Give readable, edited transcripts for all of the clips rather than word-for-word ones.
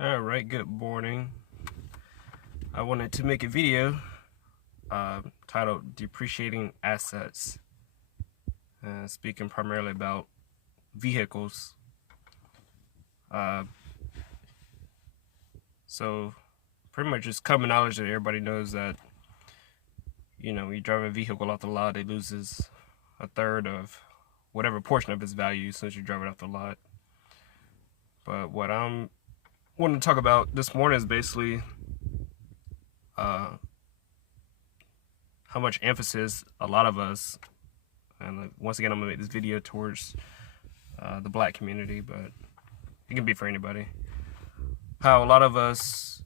Alright, good morning. I wanted to make a video titled Depreciating Assets, speaking primarily about vehicles. So pretty much just common knowledge that everybody knows that, when you drive a vehicle off the lot, it loses a third of whatever portion of its value since you drive it off the lot. But what I'm wanting to talk about this morning is basically how much emphasis a lot of us, and once again I'm gonna make this video towards the black community, but it can be for anybody, how a lot of us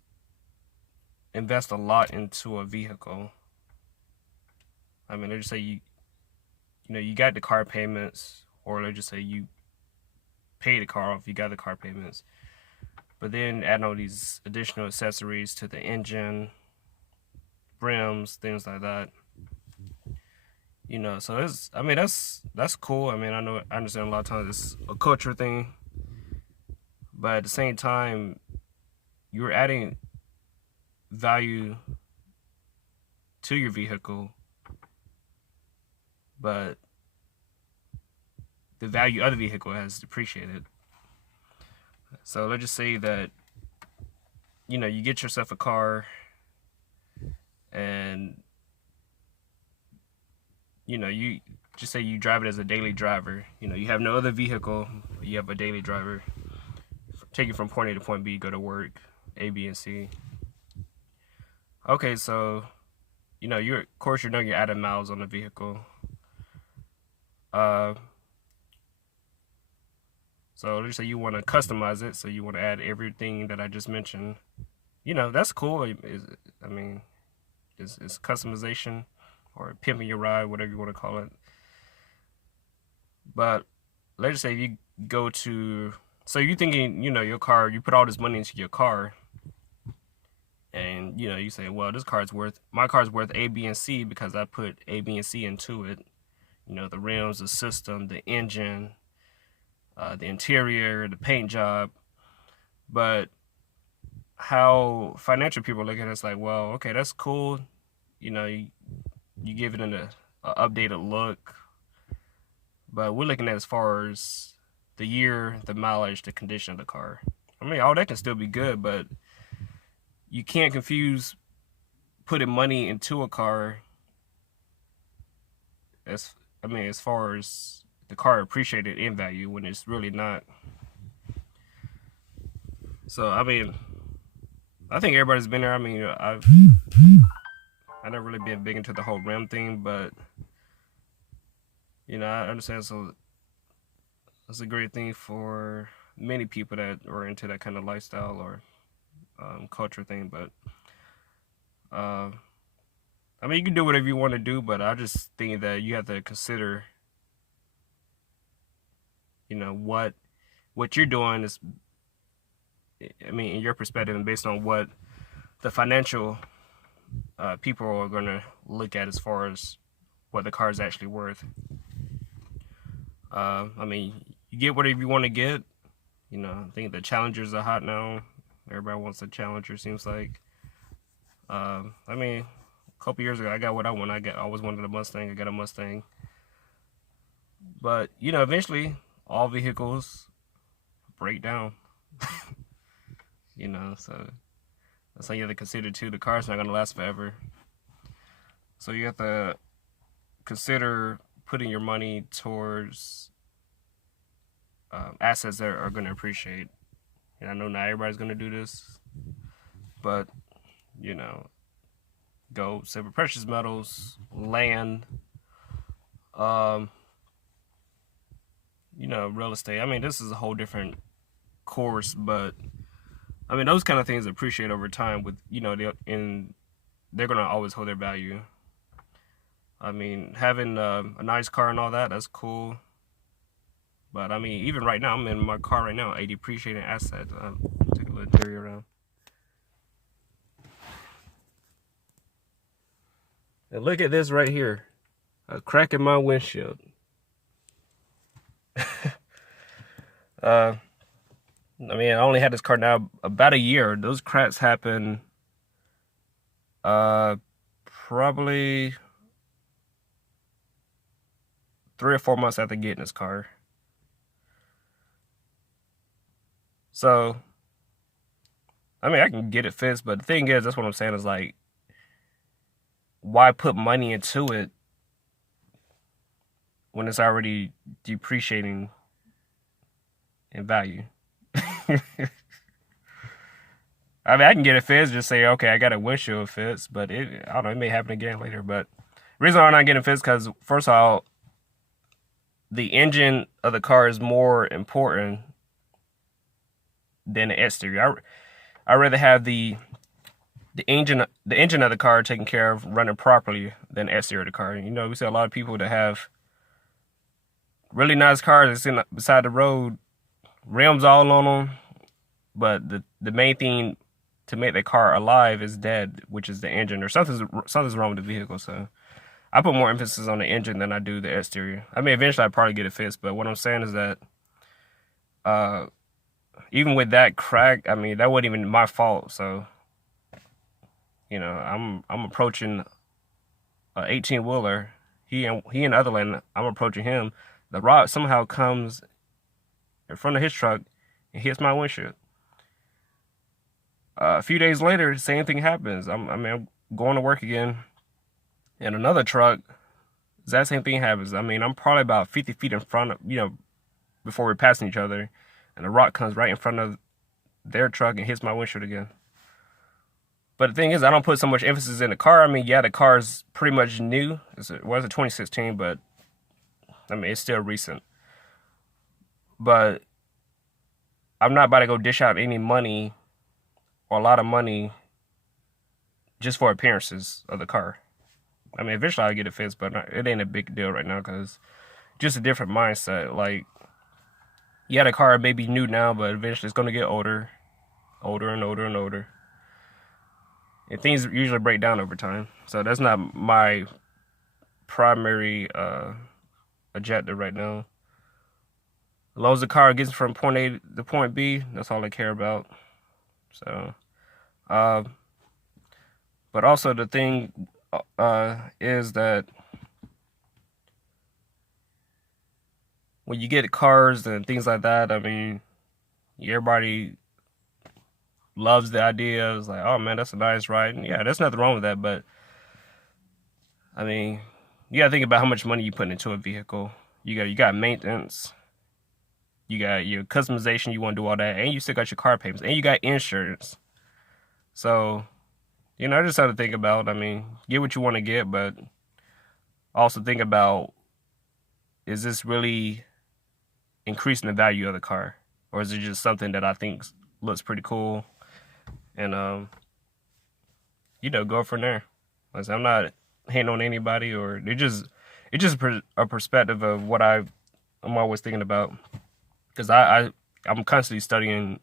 invest a lot into a vehicle. I mean, let's just say you got the car payments, or let's just say you pay the car off, you got the car payments, but then adding all these additional accessories to the engine, rims, things like that. So that's cool. I mean, I understand a lot of times it's a culture thing, but at the same time, you're adding value to your vehicle, but the value of the vehicle has depreciated. So let's just say that you get yourself a car, and you just say you drive it as a daily driver. You have no other vehicle, you have a daily driver, take you from point A to point B, go to work, A, B, and C. Okay, so of course you're adding miles on the vehicle. So let's say you want to customize it, so you want to add everything that I just mentioned. That's cool. It's customization, or pimping your ride, whatever you want to call it. But let's just say you go to, so you're thinking, your car, you put all this money into your car, and you say, well, my car's worth A, B, and C because I put A, B, and C into it. The rims, the system, the engine, the interior, the paint job. But how financial people look at it, it's like, well, okay, that's cool. You give it an updated look, but we're looking at as far as the year, the mileage, the condition of the car. I mean, all that can still be good, but you can't confuse putting money into a car as far as the car appreciated in value when it's really not. So I think everybody's been there. I've never really been big into the whole rim thing, but I understand. So it's a great thing for many people that are into that kind of lifestyle or culture thing. But you can do whatever you want to do, but I just think that you have to consider, what you're doing is, in your perspective, and based on what the financial people are going to look at as far as what the car is actually worth. You get whatever you want to get. I think the Challengers are hot now. Everybody wants a Challenger, seems like. A couple years ago, I got what I want. I always wanted a Mustang. I got a Mustang. But eventually, all vehicles break down. So that's how you have to consider too. The car's not gonna last forever. So you have to consider putting your money towards assets that are going to appreciate. And I know not everybody's going to do this, but gold, silver, precious metals, land, real estate. This is a whole different course, but those kind of things appreciate over time. With they're going to always hold their value. Having a nice car and all that's cool. But even right now, I'm in my car right now, a depreciating asset. Take a little interior around. And look at this right here, a crack in my windshield. I mean, I only had this car now about a year. Those cracks happened uh probably 3 or 4 months after getting this car. So I mean, I can get it fixed, but the thing is, that's what I'm saying is like, why put money into it when it's already depreciating in value? I mean, I can get it fixed, just say, okay, I got a windshield fixed, but I don't know, it may happen again later. But the reason why I'm not getting fixed, because first of all, the engine of the car is more important than the exterior. I'd rather have the engine of the car taken care of, running properly, than the exterior of the car. You know, we see a lot of people that have really nice cars that's sitting beside the road, rims all on them, but the main thing to make the car alive is dead, which is the engine, or something's wrong with the vehicle. So I put more emphasis on the engine than I do the exterior. I mean, eventually I'd probably get it fixed, but what I'm saying is that even with that crack, I mean, that wasn't even my fault. So, you know, I'm approaching an 18-wheeler. He in the other lane. I'm approaching him. The rock somehow comes in front of his truck and hits my windshield. A few days later, the same thing happens. I'm going to work again, and another truck, that same thing happens. I mean, I'm probably about 50 feet in front of, before we're passing each other, and the rock comes right in front of their truck and hits my windshield again. But the thing is, I don't put so much emphasis in the car. I mean, yeah, the car is pretty much new. It was a 2016, but I mean, it's still recent. But I'm not about to go dish out any money or a lot of money just for appearances of the car. I mean, eventually I'll get it fixed, but it ain't a big deal right now because just a different mindset. Like, yeah, the car may be new now, but eventually it's going to get older and older. And things usually break down over time. So that's not my primary objective right now. As long as the car gets from point A to point B, that's all I care about. So, but also the thing is that when you get cars and things like that, I mean, everybody loves the idea. It's like, oh man, that's a nice ride. And yeah, there's nothing wrong with that. But I mean, you gotta think about how much money you put into a vehicle. You got maintenance. You got your customization. You want to do all that, and you still got your car payments, and you got insurance. So, I just have to think about. I mean, get what you want to get, but also think about: is this really increasing the value of the car, or is it just something that I think looks pretty cool? And go from there. Like, I'm not hating on anybody, or it's just a perspective of what I'm always thinking about, because I'm constantly studying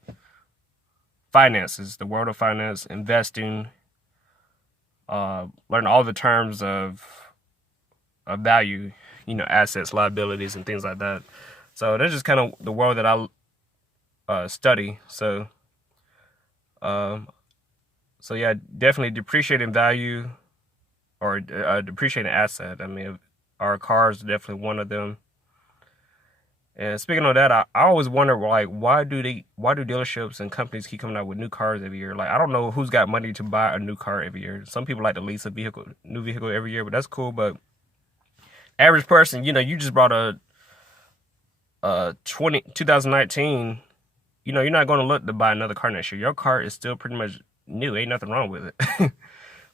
finances, the world of finance, investing, learn all the terms of value, assets, liabilities, and things like that. So that's just kind of the world that I study. So yeah, definitely depreciating value, or depreciating asset. I mean, our cars are definitely one of them. And speaking of that, I always wonder, like, why do dealerships and companies keep coming out with new cars every year? Like, I don't know who's got money to buy a new car every year. Some people like to lease a new vehicle every year, but that's cool. But average person, you just brought a 2019. You're not going to look to buy another car next year. Your car is still pretty much new. Ain't nothing wrong with it.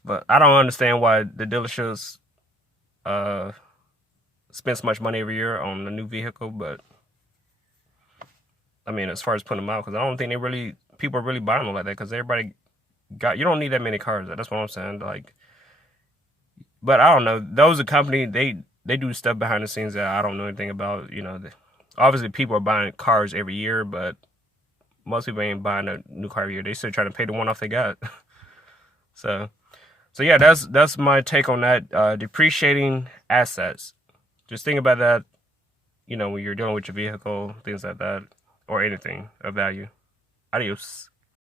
But I don't understand why the dealerships spend so much money every year on a new vehicle. But I mean, as far as putting them out, because I don't think people are really buying them like that, because everybody you don't need that many cars. That's what I'm saying. Like, but I don't know. Those are companies, they do stuff behind the scenes that I don't know anything about. Obviously people are buying cars every year, but most people ain't buying a new car every year. They still trying to pay the one off they got. So yeah, that's my take on that. Depreciating assets. Just think about that, when you're dealing with your vehicle, things like that, or anything of value. Adios.